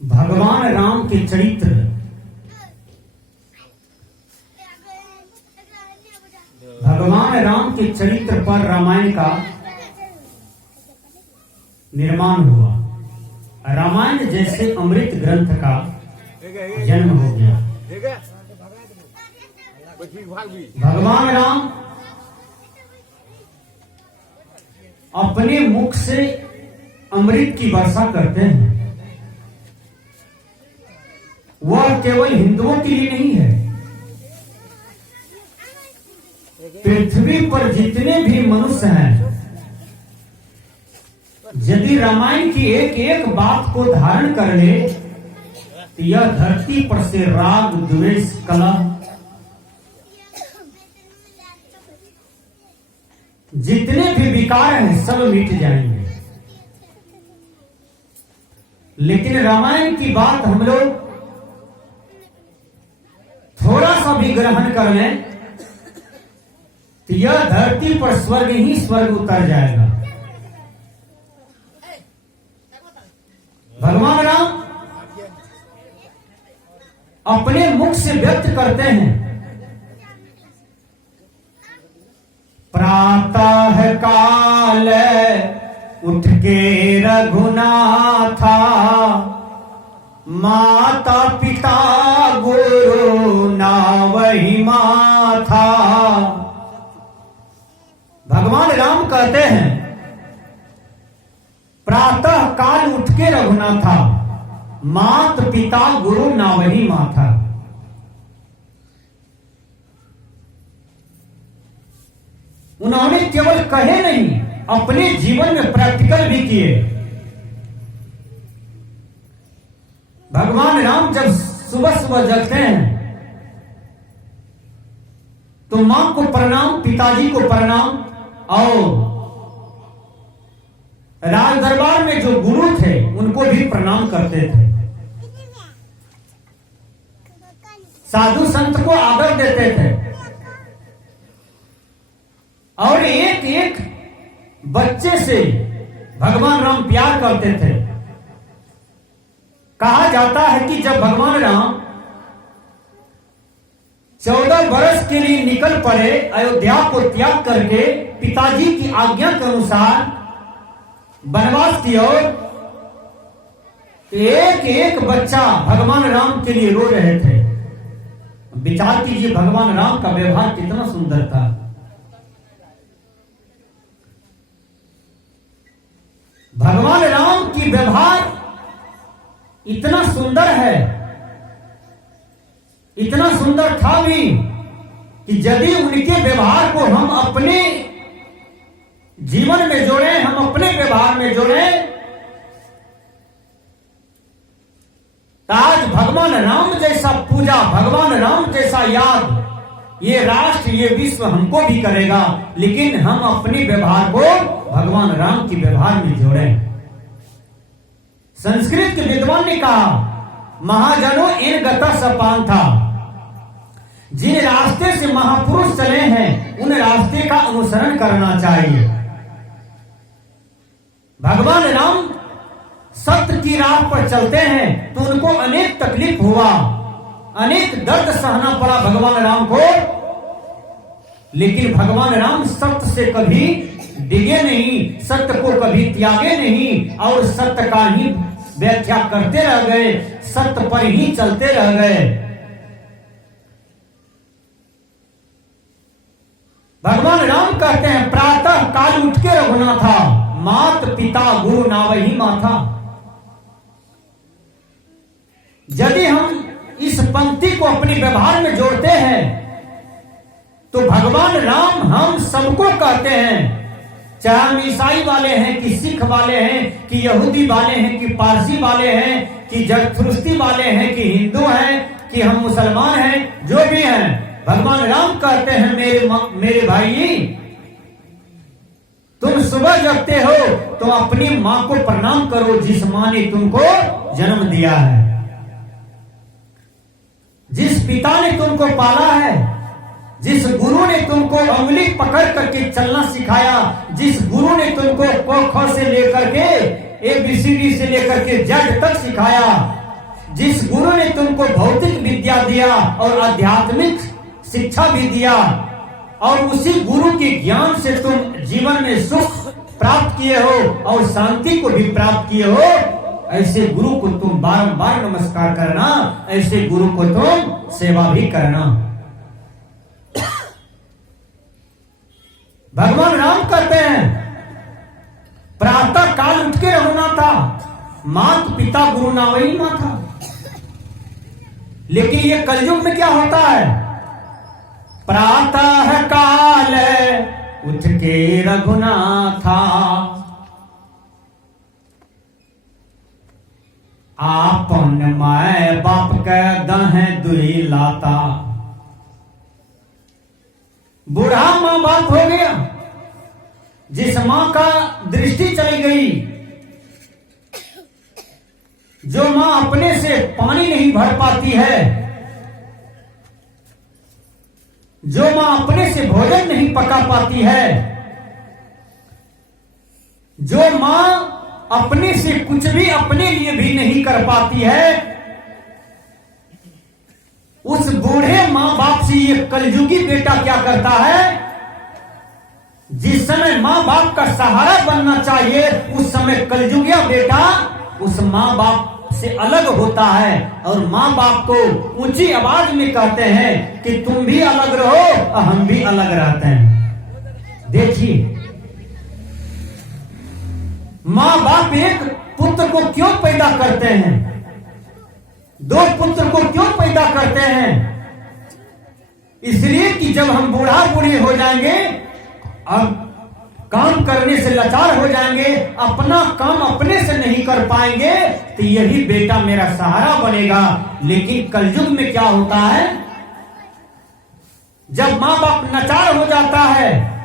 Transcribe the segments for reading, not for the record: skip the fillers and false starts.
भगवान राम के चरित्र भगवान राम के चरित्र पर रामायण का निर्माण हुआ। रामायण जैसे अमृत ग्रंथ का जन्म हो गया। भगवान राम अपने मुख से अमृत की वर्षा करते हैं। वह केवल हिंदुओं के लिए नहीं है, पृथ्वी पर जितने भी मनुष्य हैं, यदि रामायण की एक एक बात को धारण कर ले तो यह धरती पर से राग, द्वेष, कलह जितने भी विकार हैं सब मिट जाएंगे। लेकिन रामायण की बात हम लोग थोड़ा सा भी ग्रहण कर लें तो यह धरती पर स्वर्ग ही स्वर्ग उतर जाएगा। भगवान राम अपने मुख से व्यक्त करते हैं, प्रातः काल उठ के रघुनाथा, माता पिता गुरु नावहि माथा। भगवान राम कहते हैं प्रातः काल उठ के रघुनाथा, मात पिता गुरु नावहि माथा। उन्होंने केवल कहे नहीं, अपने जीवन में प्रैक्टिकल भी किए। भगवान राम जब सुबह सुबह जगते हैं तो मां को प्रणाम, पिताजी को प्रणाम, और राज दरबार में जो गुरु थे उनको भी प्रणाम करते थे। साधु संत को आदर देते थे और एक एक बच्चे से भगवान राम प्यार करते थे। कहा जाता है कि जब भगवान राम 14 वर्ष के लिए निकल पड़े अयोध्या को त्याग करके, पिताजी की आज्ञा के अनुसार वनवास की ओर, एक एक बच्चा भगवान राम के लिए रो रहे थे। विचार कीजिए भगवान राम का व्यवहार कितना सुंदर था। भगवान राम की व्यवहार इतना सुंदर है, इतना सुंदर था भी कि यदि उनके व्यवहार को हम अपने जीवन में जोड़े, हम अपने व्यवहार में जोड़े, तो आज भगवान राम जैसा पूजा, भगवान राम जैसा याद ये राष्ट्र, ये विश्व हमको भी करेगा। लेकिन हम अपने व्यवहार को भगवान राम की व्यवहार में जोड़ें। संस्कृत के विद्वान ने कहा, महाजनों इन गता सपान था। जिन रास्ते से महापुरुष चले हैं उन रास्ते का अनुसरण करना चाहिए। भगवान राम सत्य की राह पर चलते हैं तो उनको अनेक तकलीफ हुआ, अनेक दर्द सहना पड़ा भगवान राम को, लेकिन भगवान राम सत्य से कभी डिगे नहीं, सत्य को कभी त्यागे नहीं और सत्य का ही व्याख्या करते रह गए, सत्य पर ही चलते रह गए। भगवान राम कहते हैं प्रातः काल उठ के रघुनाथा, मात पिता गुरु नावहि माथा। यदि हम इस पंक्ति को अपने व्यवहार में जोड़ते हैं तो भगवान राम हम सबको कहते हैं, चाहे हम ईसाई वाले हैं कि सिख वाले हैं कि यहूदी वाले हैं कि पारसी वाले हैं कि जरथुस्ती वाले हैं कि हिंदू हैं कि हम मुसलमान हैं, जो भी हैं, भगवान राम कहते हैं मेरे भाई, तुम सुबह जगते हो तो अपनी मां को प्रणाम करो जिस मां ने तुमको जन्म दिया है, जिस पिता ने तुमको पाला है, जिस गुरु ने तुमको उंगली पकड़ करके चलना सिखाया, जिस गुरु ने तुमको क ख से लेकर के ABCD से लेकर के Z तक सिखाया, जिस गुरु ने तुमको भौतिक विद्या दिया और आध्यात्मिक शिक्षा भी दिया, और उसी गुरु के ज्ञान से तुम जीवन में सुख प्राप्त किए हो और शांति को भी प्राप्त किए हो, ऐसे गुरु को तुम बारंबार नमस्कार करना, ऐसे गुरु को तुम सेवा भी करना। भगवान राम कहते हैं प्रातः काल उठ के रहना था, मात पिता गुरु नावई माथा। लेकिन ये कलयुग में क्या होता है, प्रातः काल उठ के रघुनाथा, आपन माय बाप के दह दुई लाता। बूढ़ा मां बाप हो गया, जिस मां का दृष्टि चली गई, जो मां अपने से पानी नहीं भर पाती है, जो मां अपने से भोजन नहीं पका पाती है, जो मां अपने से कुछ भी अपने लिए भी नहीं कर पाती है, उस बूढ़े मां बाप से ये कलयुगी बेटा क्या करता है, जिस समय मां बाप का सहारा बनना चाहिए, उस समय कलयुगिया बेटा उस मां बाप से अलग होता है और मां बाप को ऊंची आवाज में कहते हैं कि तुम भी अलग रहो और हम भी अलग रहते हैं। देखिए, मां बाप एक पुत्र को क्यों पैदा करते हैं, दो पुत्र को क्यों पैदा करते हैं, इसलिए कि जब हम बूढ़ा बूढ़ी हो जाएंगे, अब काम करने से लाचार हो जाएंगे, अपना काम अपने से नहीं कर पाएंगे, तो यही बेटा मेरा सहारा बनेगा। लेकिन कलयुग में क्या होता है, जब मां बाप लाचार हो जाता है,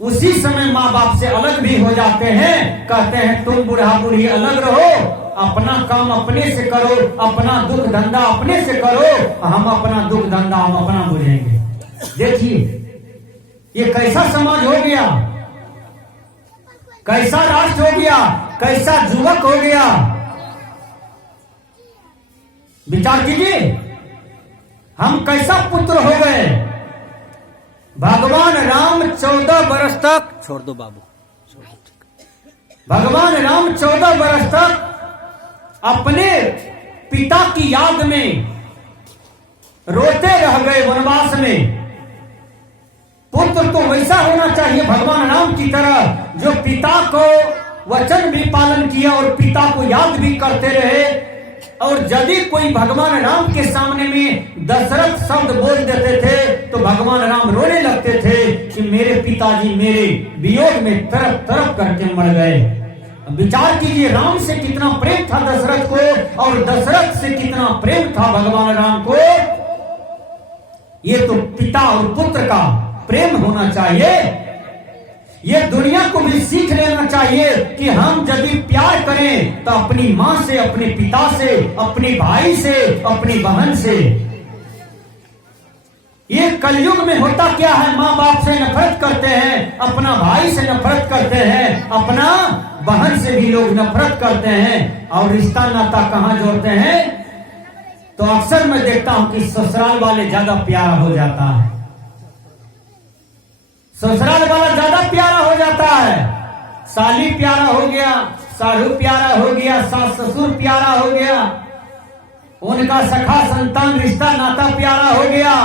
उसी समय मां बाप से अलग भी हो जाते हैं, कहते हैं तुम बूढ़ा बूढ़ी अलग रहो, अपना काम अपने से करो, अपना दुख धंधा अपने से करो, हम अपना दुख धंधा हम अपना बुझेंगे। देखिए ये कैसा समाज हो गया, कैसा राष्ट्र हो गया, कैसा युवक हो गया, विचार कीजिए, हम कैसा पुत्र हो गए। भगवान राम 14 बरस तक, छोड़ दो बाबू, भगवान राम 14 बरस तक अपने पिता की याद में रोते रह गए वनवास में। पुत्र तो वैसा होना चाहिए भगवान राम की तरह, जो पिता को वचन भी पालन किया और पिता को याद भी करते रहे। और यदि कोई भगवान राम के सामने में दशरथ शब्द बोल देते थे तो भगवान राम रोने लगते थे कि मेरे पिताजी मेरे वियोग में तरफ तरफ करके मर गए। विचार कीजिए, राम से कितना प्रेम था दशरथ को और दशरथ से कितना प्रेम था भगवान राम को। ये तो पिता और पुत्र का प्रेम होना चाहिए। ये दुनिया को भी सीख लेना चाहिए कि हम यदि प्यार करें तो अपनी मां से, अपने पिता से, अपने भाई से, अपनी बहन से। ये कलयुग में होता क्या है, मां बाप से नफरत करते हैं, अपना भाई से नफरत करते हैं, अपना बहन से भी लोग नफरत करते हैं, और रिश्ता नाता कहां जोड़ते हैं, तो अक्सर मैं देखता हूं कि ससुराल वाले ज्यादा प्यारा हो जाता है, ससुराल वाला ज्यादा प्यारा हो जाता है। साली प्यारा हो गया, साढ़ू प्यारा हो गया, सास ससुर प्यारा हो गया, उनका सखा संतान रिश्ता नाता प्यारा हो गया।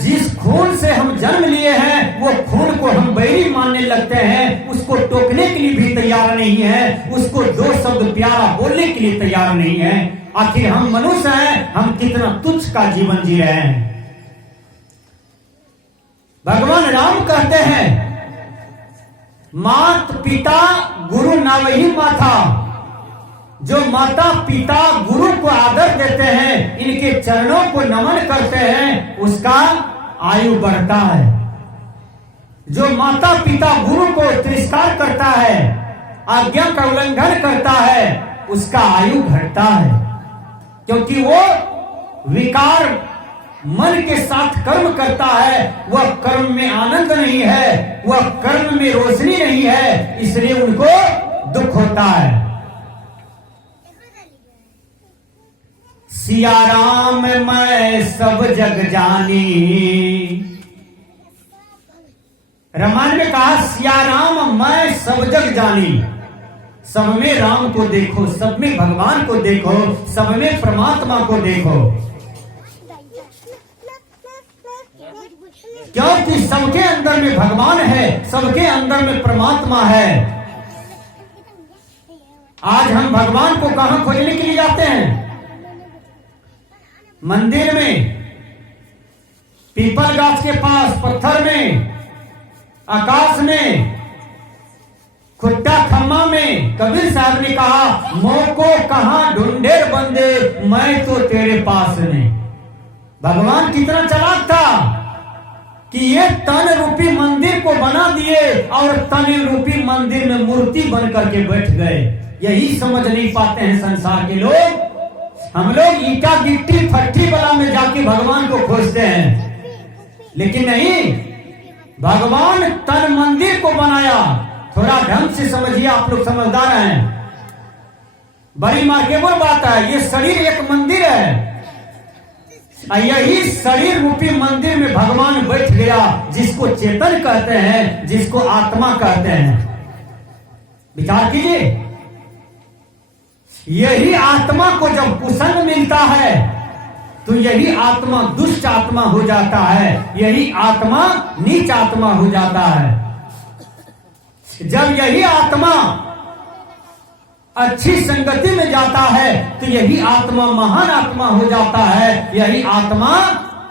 जिस खून से हम जन्म लिए हैं वो खून को हम बैरी मानने लगते हैं, उसको टोकने के लिए भी तैयार नहीं है, उसको दो शब्द प्यारा बोलने के लिए तैयार नहीं है। आखिर हम मनुष्य हैं, हम कितना तुच्छ का जीवन जी रहे हैं। भगवान राम कहते हैं मात पिता गुरु नावही माथा। जो माता पिता गुरु को आदर देते हैं, इनके चरणों को नमन करते हैं, उसका आयु बढ़ता है। जो माता पिता गुरु को तिरस्कार करता है, आज्ञा का उल्लंघन करता है, उसका आयु घटता है, क्योंकि वो विकार मन के साथ कर्म करता है, वह कर्म में आनंद नहीं है, वह कर्म में रोशनी नहीं है, इसलिए उनको दुख होता है। सिया राम मैं सब जग जानी। रामायण में कहा सिया राम मैं सब जग जानी। सब में राम को देखो, सब में भगवान को देखो, सब में परमात्मा को देखो, क्योंकि सबके अंदर में भगवान है, सबके अंदर में परमात्मा है। आज हम भगवान को कहां खोजने के लिए जाते हैं? मंदिर में, पीपल गाछ के पास, पत्थर में, आकाश में, खुट्टा खम्मा में। कबीर साहब ने कहा मोको कहां ढूंढे बंदे, मैं तो तेरे पास नहीं। भगवान कितना चालाक था कि ये तन रूपी मंदिर को बना दिए और तन रूपी मंदिर में मूर्ति बन करके बैठ गए। यही समझ नहीं पाते हैं संसार के लोग। हम लोग ईटा गिट्टी फट्टी वाला में जाके भगवान को खोजते हैं, लेकिन नहीं, भगवान तन मंदिर को बनाया। थोड़ा ढंग से समझिए, आप लोग समझदार हैं। बड़ी मार्केबल बात है, ये शरीर एक मंदिर है। यही शरीर रूपी मंदिर में भगवान बैठ गया, जिसको चेतन कहते हैं, जिसको आत्मा कहते हैं। विचार कीजिए, यही आत्मा को जब कुसंग मिलता है तो यही आत्मा दुष्ट आत्मा हो जाता है, यही आत्मा नीच आत्मा हो जाता है। जब यही आत्मा अच्छी संगति में जाता है तो यही आत्मा महान आत्मा हो जाता है, यही आत्मा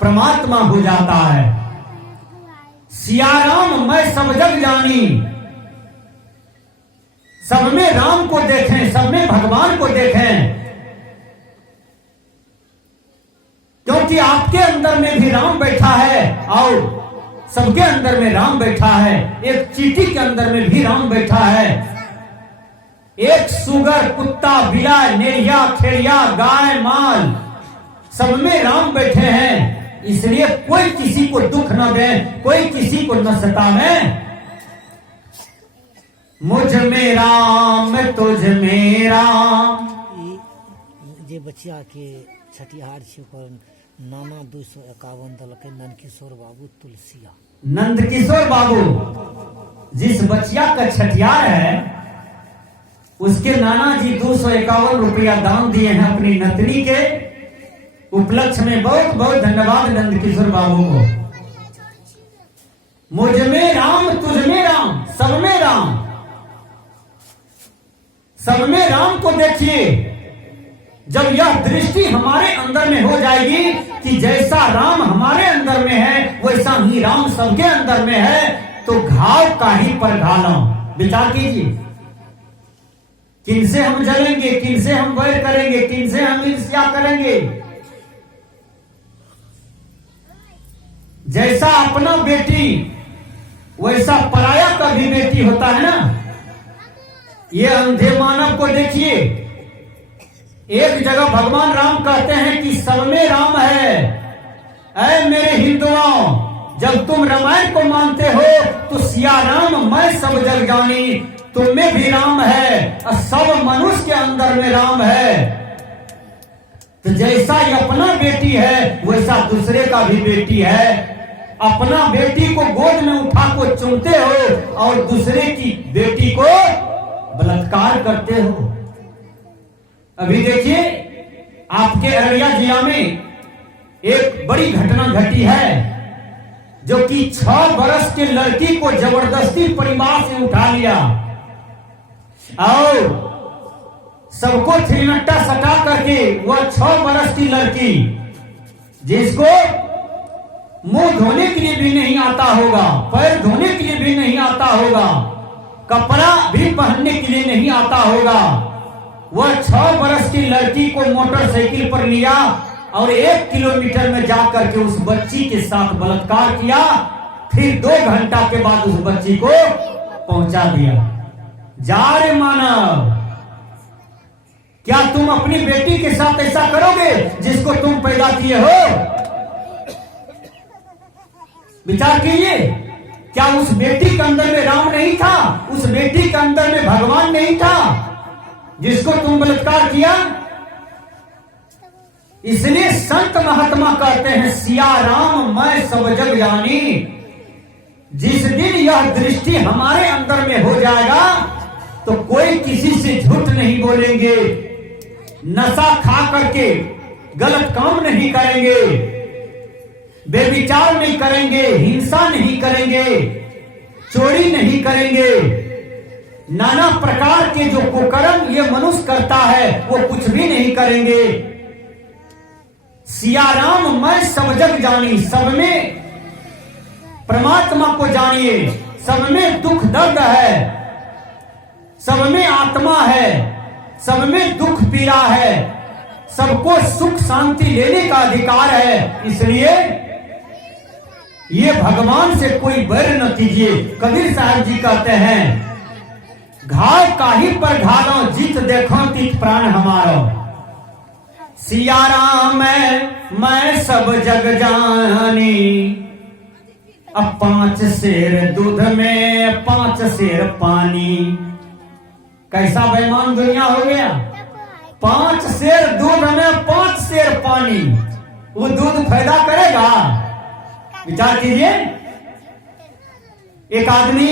परमात्मा हो जाता है। सिया राम मैं सब जग जानी। सब में राम को देखें, सब में भगवान को देखें, क्योंकि आपके अंदर में भी राम बैठा है और सबके अंदर में राम बैठा है। एक चींटी के अंदर में भी राम बैठा है। एक सुगर, कुत्ता, बिलाय, नेरिया, खेड़िया, गाय, माल, सब में राम बैठे हैं। इसलिए कोई किसी को दुख न दे, कोई किसी को न सतावे। मुझ में राम तुझ में राम। जे बच्चिया के छठिहार नाना 251 दलके नंदकिशोर बाबू तुलसिया। नंदकिशोर बाबू जिस बच्चिया का छठियार है, उसके नाना जी 251 रुपया दान दिए हैं अपनी नतनी के उपलक्ष्य में। बहुत बहुत धन्यवाद नंदकिशोर बाबू को। मुझ में राम तुझ में राम, सब में राम। सब में राम को देखिए। जब यह दृष्टि हमारे अंदर में हो जाएगी कि जैसा राम हमारे अंदर में है वैसा ही राम सबके अंदर में है, तो घाव काहे पर घालम। विचार कीजिए, किनसे हम जलेंगे, किनसे हम वैर करेंगे, किनसे हम ईर्ष्या करेंगे। जैसा अपना बेटी वैसा पराया का भी बेटी होता है ना। ये अंधे मानव को देखिए। एक जगह भगवान राम कहते हैं कि सब में राम है। ऐ मेरे हिंदुओं, जब तुम रामायण को मानते हो तो सिया राम मैं सब जग जानी, तुम में भी राम है और सब मनुष्य के अंदर में राम है। तो जैसा ये अपना बेटी है वैसा दूसरे का भी बेटी है। अपना बेटी को गोद में उठा को चूमते हो और दूसरे की बेटी को बलात्कार करते हो। अभी देखिए, आपके अररिया जिला में एक बड़ी घटना घटी है, जो कि 6 बरस के लड़की को जबरदस्ती परिवार से उठा लिया और सबको थिरनट्टा सटा करके वह 6 बरस की लड़की, जिसको मुंह धोने के लिए भी नहीं आता होगा, पैर धोने के लिए भी नहीं आता होगा, कपड़ा भी पहनने के लिए नहीं आता होगा, वह 6 बरस की लड़की को मोटरसाइकिल पर लिया और 1 किलोमीटर में जाकर के उस बच्ची के साथ बलात्कार किया। फिर 2 घंटा के बाद उस बच्ची को पहुंचा दिया। जा रे मानव, क्या तुम अपनी बेटी के साथ ऐसा करोगे जिसको तुम पैदा किए हो? विचार कीजिए, क्या उस बेटी के अंदर में राम नहीं था? उस बेटी के अंदर में भगवान नहीं था जिसको तुम बलात्कार किया? इसलिए संत महात्मा कहते हैं सिया राम मैं सब जग जानी। जिस दिन यह दृष्टि हमारे अंदर में हो जाएगा तो कोई किसी से झूठ नहीं बोलेंगे, नशा खा करके गलत काम नहीं करेंगे, बेविचार नहीं करेंगे, हिंसा नहीं करेंगे, चोरी नहीं करेंगे, नाना प्रकार के जो कुकर्म ये मनुष्य करता है वो कुछ भी नहीं करेंगे। सिया राम मैं सब जग जानी, सब में परमात्मा को जानिए, सब में दुख दर्द है, सब में आत्मा है, सब में दुख पीड़ा है, सबको सुख शांति लेने का अधिकार है। इसलिए ये भगवान से कोई बैर न कीजिए। कबीर साहब जी कहते हैं घाव काही पर घालो जीत देखो तीत प्राण हमारो। सिया राम मैं सब जग जानी, अब 5 सेर दूध में 5 सेर पानी। कैसा बेईमान दुनिया हो गया। 5 सेर दूध में 5 सेर पानी, वो दूध फायदा करेगा? विचार कीजिए। एक आदमी